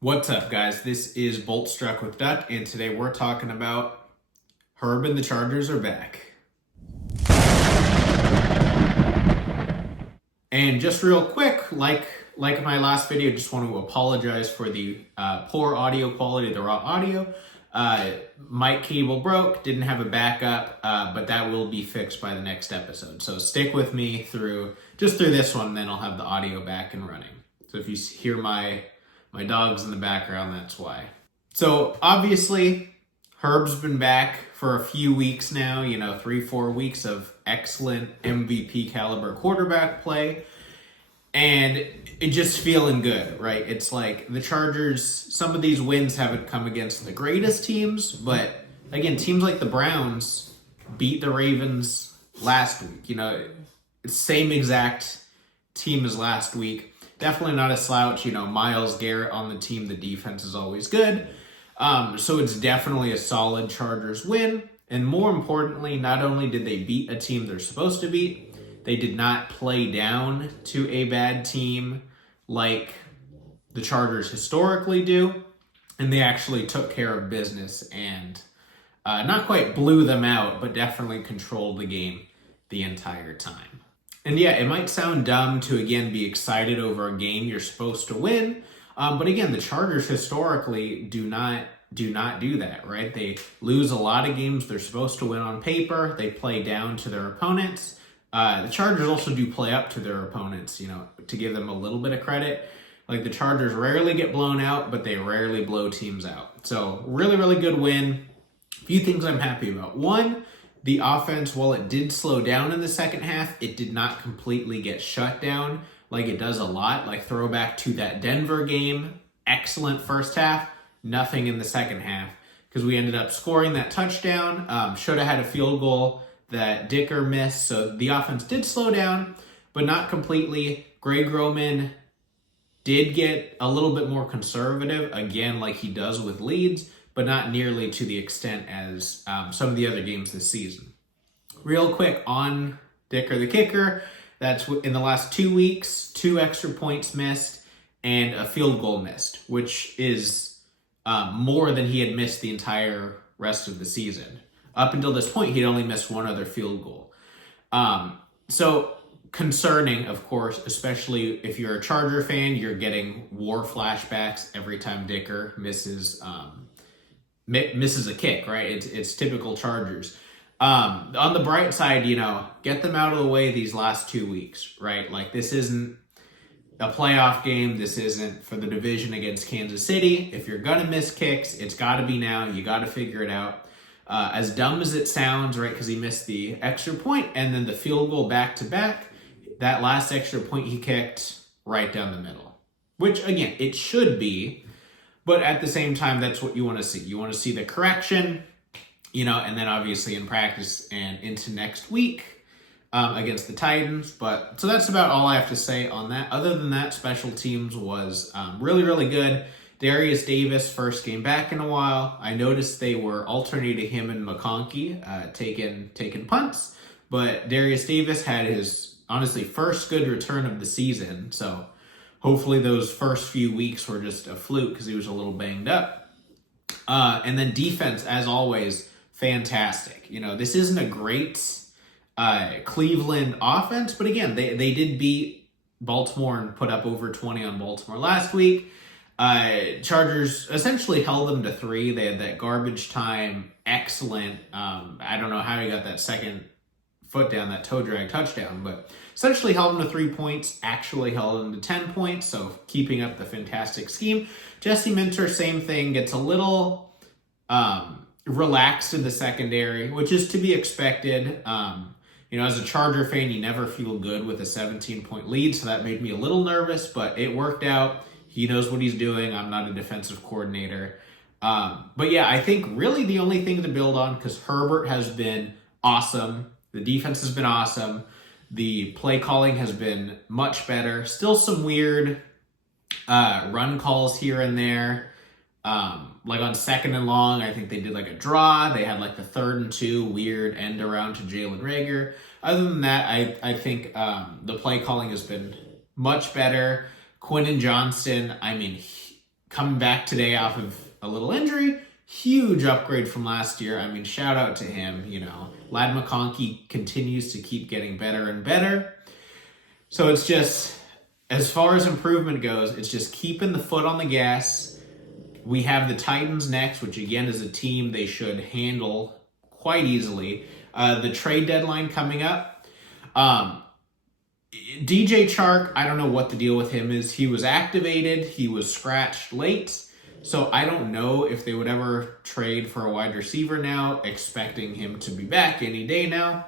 What's up, guys? This is Bolt Struck with Duck, and today we're talking about Herb and the Chargers are back. And just real quick, like my last video, just want to apologize for the poor audio quality, the raw audio. Mic cable broke, didn't have a backup, but that will be fixed by the next episode. So stick with me through this one, then I'll have the audio back and running. So if you hear my dog's in the background, that's why. So obviously, Herb's been back for a few weeks now, 3-4 weeks of excellent MVP caliber quarterback play. And it just feeling good, right? It's like the Chargers, some of these wins haven't come against the greatest teams, but again, teams like the Browns beat the Ravens last week. It's same exact team as last week. Definitely not a slouch. Myles Garrett on the team, the defense is always good. So it's definitely a solid Chargers win. And more importantly, not only did they beat a team they're supposed to beat, they did not play down to a bad team like the Chargers historically do. And they actually took care of business and not quite blew them out, but definitely controlled the game the entire time. And yeah, it might sound dumb to, again, be excited over a game you're supposed to win. But again, the Chargers historically do not do that, right? They lose a lot of games they're supposed to win on paper. They play down to their opponents. The Chargers also do play up to their opponents, to give them a little bit of credit. Like the Chargers rarely get blown out, but they rarely blow teams out. So really, really good win. A few things I'm happy about. One, the offense, while it did slow down in the second half, it did not completely get shut down like it does a lot. Like throwback to that Denver game, excellent first half, nothing in the second half because we ended up scoring that touchdown. Should have had a field goal that Dicker missed. So the offense did slow down, but not completely. Greg Roman did get a little bit more conservative, again, like he does with leads, but not nearly to the extent as some of the other games this season. Real quick on Dicker the kicker, that's in the last 2 weeks, 2 extra points missed and a field goal missed, which is more than he had missed the entire rest of the season. Up until this point, he'd only missed 1 other field goal. So concerning, of course, especially if you're a Charger fan, you're getting war flashbacks every time Dicker misses a kick, right? It's typical Chargers. On the bright side, get them out of the way these last 2 weeks, right? Like this isn't a playoff game. This isn't for the division against Kansas City. If you're gonna miss kicks, it's gotta be now. You gotta figure it out. As dumb as it sounds, right? Because he missed the extra point and then the field goal back to back. That last extra point he kicked right down the middle, which again, it should be. But at the same time, that's what you want to see. You want to see the correction, and then obviously in practice and into next week against the Titans. But so that's about all I have to say on that. Other than that, special teams was really, really good. Darius Davis, first game back in a while. I noticed they were alternating him and McConkey taking punts. But Darius Davis had his, honestly, first good return of the season. So hopefully those first few weeks were just a fluke because he was a little banged up. And then defense, as always, fantastic. This isn't a great Cleveland offense, but again, they did beat Baltimore and put up over 20 on Baltimore last week. Chargers essentially held them to 3. They had that garbage time, excellent. I don't know how he got that second foot down, that toe drag touchdown, but essentially held them to 3 points, actually held them to 10 points, so keeping up the fantastic scheme. Jesse Minter, same thing, gets a little relaxed in the secondary, which is to be expected. As a Charger fan, you never feel good with a 17-point lead, so that made me a little nervous, but it worked out. He knows what he's doing. I'm not a defensive coordinator. But yeah, I think really the only thing to build on, because Herbert has been awesome. The defense has been awesome. The play calling has been much better. Still some weird run calls here and there. Like on 2nd and long, I think they did like a draw. They had like the 3rd and 2 weird end around to Jalen Reagor. Other than that, I think the play calling has been much better. Quentin Johnston, coming back today off of a little injury. Huge upgrade from last year. I mean, shout out to him. Ladd McConkey continues to keep getting better and better. So it's just, as far as improvement goes, it's just keeping the foot on the gas. We have the Titans next, which again is a team they should handle quite easily. The trade deadline coming up. DJ Chark, I don't know what the deal with him is. He was activated. He was scratched late. So I don't know if they would ever trade for a wide receiver now, expecting him to be back any day now.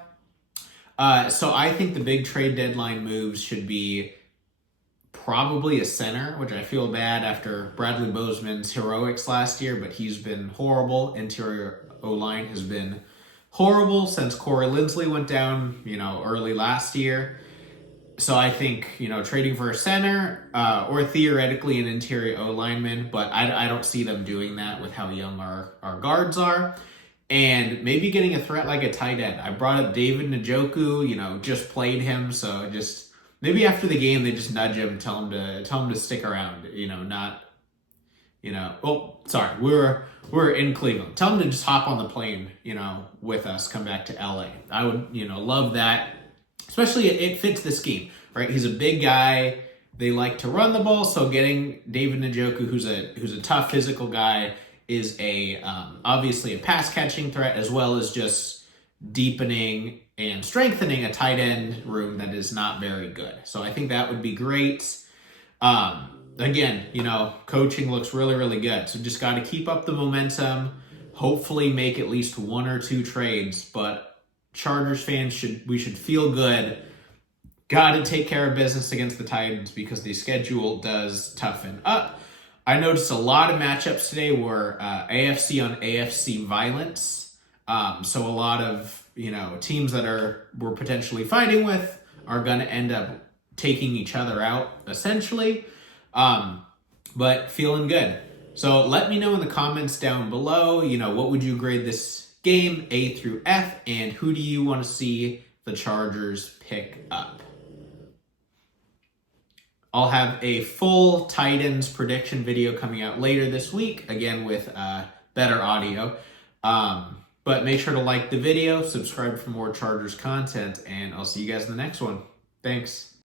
So I think the big trade deadline moves should be probably a center, which I feel bad after Bradley Bozeman's heroics last year, but he's been horrible. Interior O-line has been horrible since Corey Linsley went down, early last year. So I think, trading for a center or theoretically an interior O-lineman, but I don't see them doing that with how young our guards are. And maybe getting a threat like a tight end. I brought up David Njoku, just played him. So just maybe after the game, they just nudge him, tell him to stick around, we're in Cleveland. Tell him to just hop on the plane, with us, come back to LA. I would, love that. Especially it fits the scheme, right? He's a big guy. They like to run the ball, so getting David Njoku, who's a tough physical guy, is obviously a pass catching threat, as well as just deepening and strengthening a tight end room that is not very good. So I think that would be great. Again, coaching looks really, really good. So just got to keep up the momentum. Hopefully make at least one or two trades, but Chargers fans should feel good. Got to take care of business against the Titans because the schedule does toughen up. I noticed a lot of matchups today were AFC on AFC violence. So a lot of teams that we're potentially fighting with are going to end up taking each other out essentially. But feeling good. So let me know in the comments down below. What would you grade this game, A through F, and who do you want to see the Chargers pick up? I'll have a full Titans prediction video coming out later this week, again with better audio. But make sure to like the video, subscribe for more Chargers content, and I'll see you guys in the next one. Thanks.